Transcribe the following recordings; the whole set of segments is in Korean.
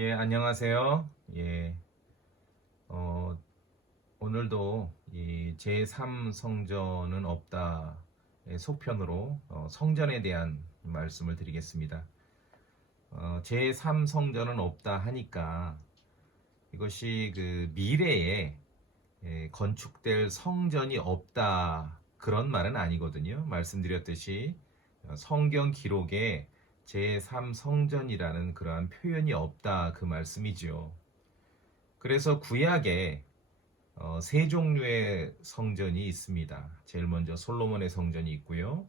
예, 안녕하세요. 예, 어, 오늘도 이 제3성전은 없다의 속편으로 성전에 대한 말씀을 드리겠습니다. 제3성전은 없다 하니까 이것이 그 미래에 건축될 성전이 없다 그런 말은 아니거든요. 말씀드렸듯이 성경 기록에 제3성전이라는 그러한 표현이 없다 그 말씀이죠. 그래서 구약에 세 종류의 성전이 있습니다. 제일 먼저 솔로몬의 성전이 있고요.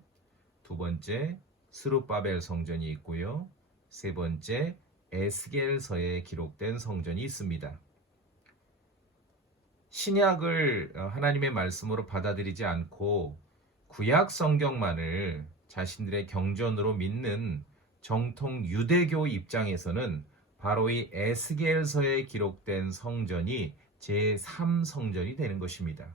두 번째 스룹바벨 성전이 있고요. 세 번째 에스겔서에 기록된 성전이 있습니다. 신약을 하나님의 말씀으로 받아들이지 않고 구약 성경만을 자신들의 경전으로 믿는 정통 유대교 입장에서는 바로 이 에스겔서에 기록된 성전이 제3성전이 되는 것입니다.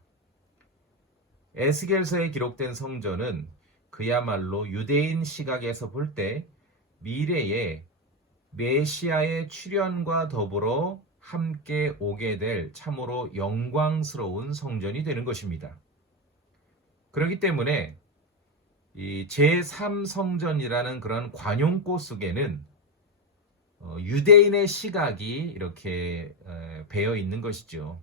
에스겔서에 기록된 성전은 그야말로 유대인 시각에서 볼 때 미래에 메시아의 출현과 더불어 함께 오게 될 참으로 영광스러운 성전이 되는 것입니다. 그렇기 때문에 이 제3성전이라는 그런 관용고 속에는 유대인의 시각이 이렇게 배어 있는 것이죠.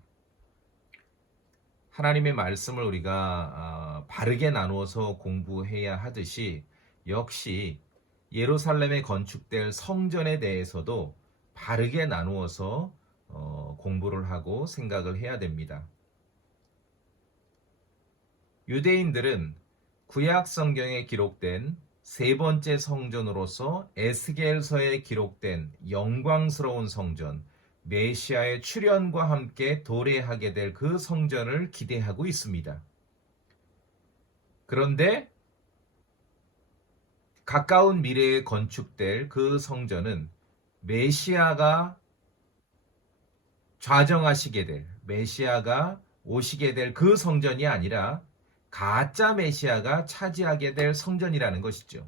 하나님의 말씀을 우리가 바르게 나누어서 공부해야 하듯이 역시 예루살렘에 건축될 성전에 대해서도 바르게 나누어서 공부를 하고 생각을 해야 됩니다. 유대인들은 구약 성경에 기록된 세 번째 성전으로서 에스겔서에 기록된 영광스러운 성전, 메시아의 출현과 함께 도래하게 될 그 성전을 기대하고 있습니다. 그런데 가까운 미래에 건축될 그 성전은 메시아가 좌정하시게 될, 메시아가 오시게 될 그 성전이 아니라 가짜 메시아가 차지하게 될 성전이라는 것이죠.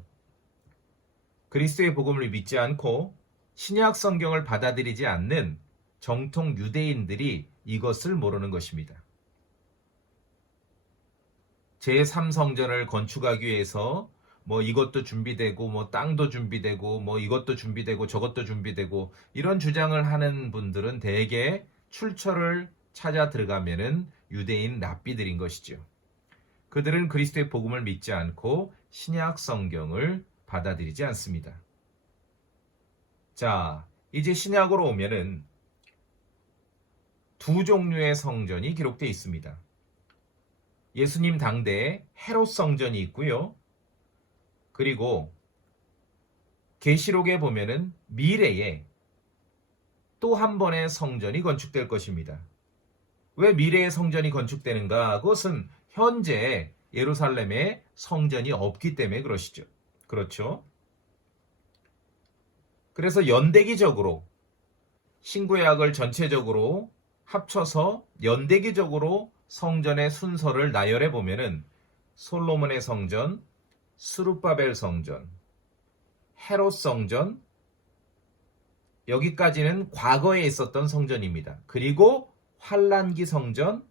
그리스도의 복음을 믿지 않고 신약 성경을 받아들이지 않는 정통 유대인들이 이것을 모르는 것입니다. 제3성전을 건축하기 위해서 이것도 준비되고 땅도 준비되고 이것도 준비되고 저것도 준비되고 이런 주장을 하는 분들은 대개 출처를 찾아 들어가면은 유대인 랍비들인 것이죠. 그들은 그리스도의 복음을 믿지 않고 신약 성경을 받아들이지 않습니다. 자, 이제 신약으로 오면은 두 종류의 성전이 기록되어 있습니다. 예수님 당대에 헤롯 성전이 있고요. 그리고 계시록에 보면은 미래에 또 한 번의 성전이 건축될 것입니다. 왜 미래의 성전이 건축되는가? 그것은 현재 예루살렘에 성전이 없기 때문에 그러시죠. 그렇죠? 그래서 연대기적으로 신구약을 전체적으로 합쳐서 연대기적으로 성전의 순서를 나열해 보면은 솔로몬의 성전, 스룹바벨 성전, 헤롯 성전, 여기까지는 과거에 있었던 성전입니다. 그리고 환란기 성전,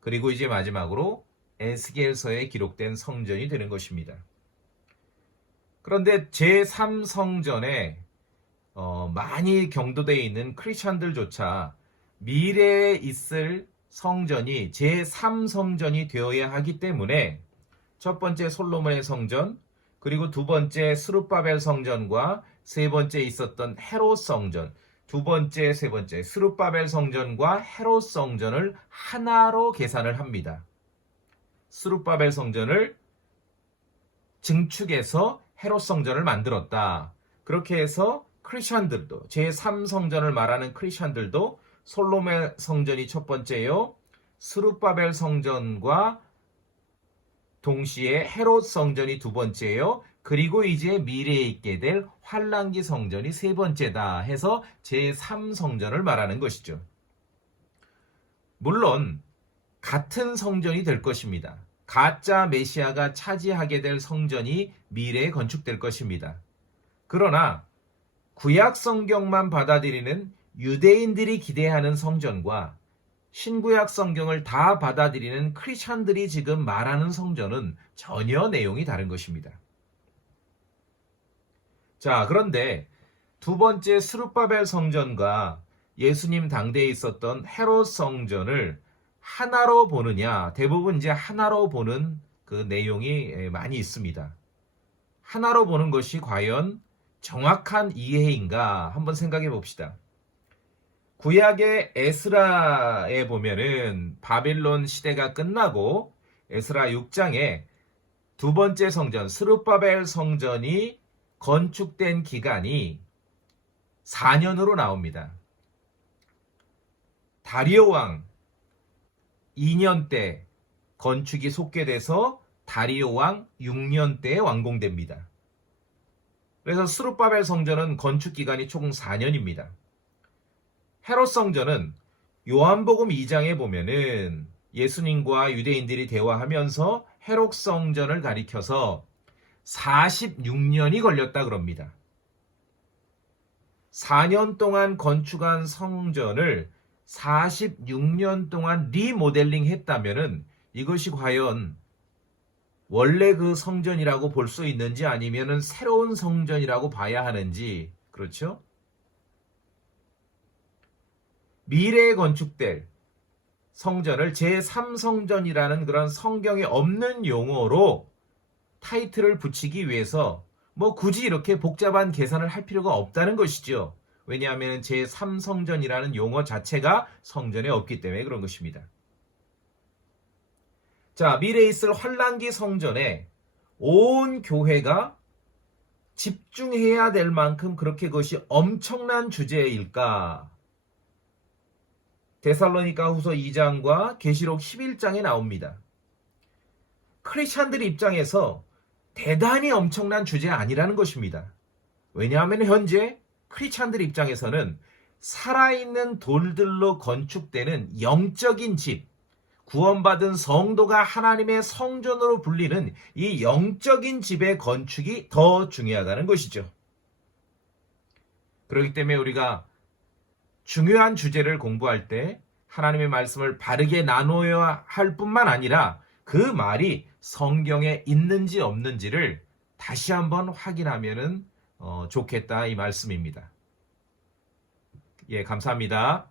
그리고 이제 마지막으로 에스겔서에 기록된 성전이 되는 것입니다. 그런데 제3성전에 많이 경도되어 있는 크리스천들조차 미래에 있을 성전이 제3성전이 되어야 하기 때문에 첫 번째 솔로몬의 성전, 그리고 두 번째 스룹바벨 성전과 세 번째 있었던 헤롯 성전, 두 번째, 세 번째 스룹바벨 성전과 헤롯 성전을 하나로 계산을 합니다. 스룹바벨 성전을 증축해서 헤롯 성전을 만들었다. 그렇게 해서 크리스천들도 제3성전을 말하는 크리스천들도 솔로몬 성전이 첫 번째요. 스룹바벨 성전과 동시에 헤롯 성전이 두 번째요. 그리고 이제 미래에 있게 될 환란기 성전이 세 번째다 해서 제3성전을 말하는 것이죠. 물론 같은 성전이 될 것입니다. 가짜 메시아가 차지하게 될 성전이 미래에 건축될 것입니다. 그러나 구약 성경만 받아들이는 유대인들이 기대하는 성전과 신구약 성경을 다 받아들이는 크리스천들이 지금 말하는 성전은 전혀 내용이 다른 것입니다. 자, 그런데 두 번째 스룹바벨 성전과 예수님 당대에 있었던 헤롯 성전을 하나로 보느냐, 대부분 이제 하나로 보는 그 내용이 많이 있습니다. 하나로 보는 것이 과연 정확한 이해인가 한번 생각해 봅시다. 구약의 에스라에 보면은 바빌론 시대가 끝나고 에스라 6장에 두 번째 성전 스룹바벨 성전이 건축된 기간이 4년으로 나옵니다. 다리오 왕 2년 때 건축이 속개돼서 다리오 왕 6년 때에 완공됩니다. 그래서 스룹바벨 성전은 건축 기간이 총 4년입니다. 헤롯 성전은 요한복음 2장에 보면은 예수님과 유대인들이 대화하면서 헤롯 성전을 가리켜서 46년이 걸렸다 그럽니다. 4년 동안 건축한 성전을 46년 동안 리모델링 했다면은 이것이 과연 원래 그 성전이라고 볼 수 있는지 아니면은 새로운 성전이라고 봐야 하는지, 그렇죠? 미래에 건축될 성전을 제3성전이라는 그런 성경에 없는 용어로 타이틀을 붙이기 위해서 뭐 굳이 이렇게 복잡한 계산을 할 필요가 없다는 것이죠. 왜냐하면 제3성전이라는 용어 자체가 성전에 없기 때문에 그런 것입니다. 자, 미래에 있을 환란기 성전에 온 교회가 집중해야 될 만큼 그렇게 그것이 엄청난 주제일까? 데살로니가 후서 2장과 계시록 11장에 나옵니다. 크리스찬들 입장에서 대단히 엄청난 주제 아니라는 것입니다. 왜냐하면 현재 크리스찬들 입장에서는 살아있는 돌들로 건축되는 영적인 집, 구원받은 성도가 하나님의 성전으로 불리는 이 영적인 집의 건축이 더 중요하다는 것이죠. 그렇기 때문에 우리가 중요한 주제를 공부할 때 하나님의 말씀을 바르게 나눠야 할 뿐만 아니라 그 말이 성경에 있는지 없는지를 다시 한번 확인하면 좋겠다 이 말씀입니다. 예, 감사합니다.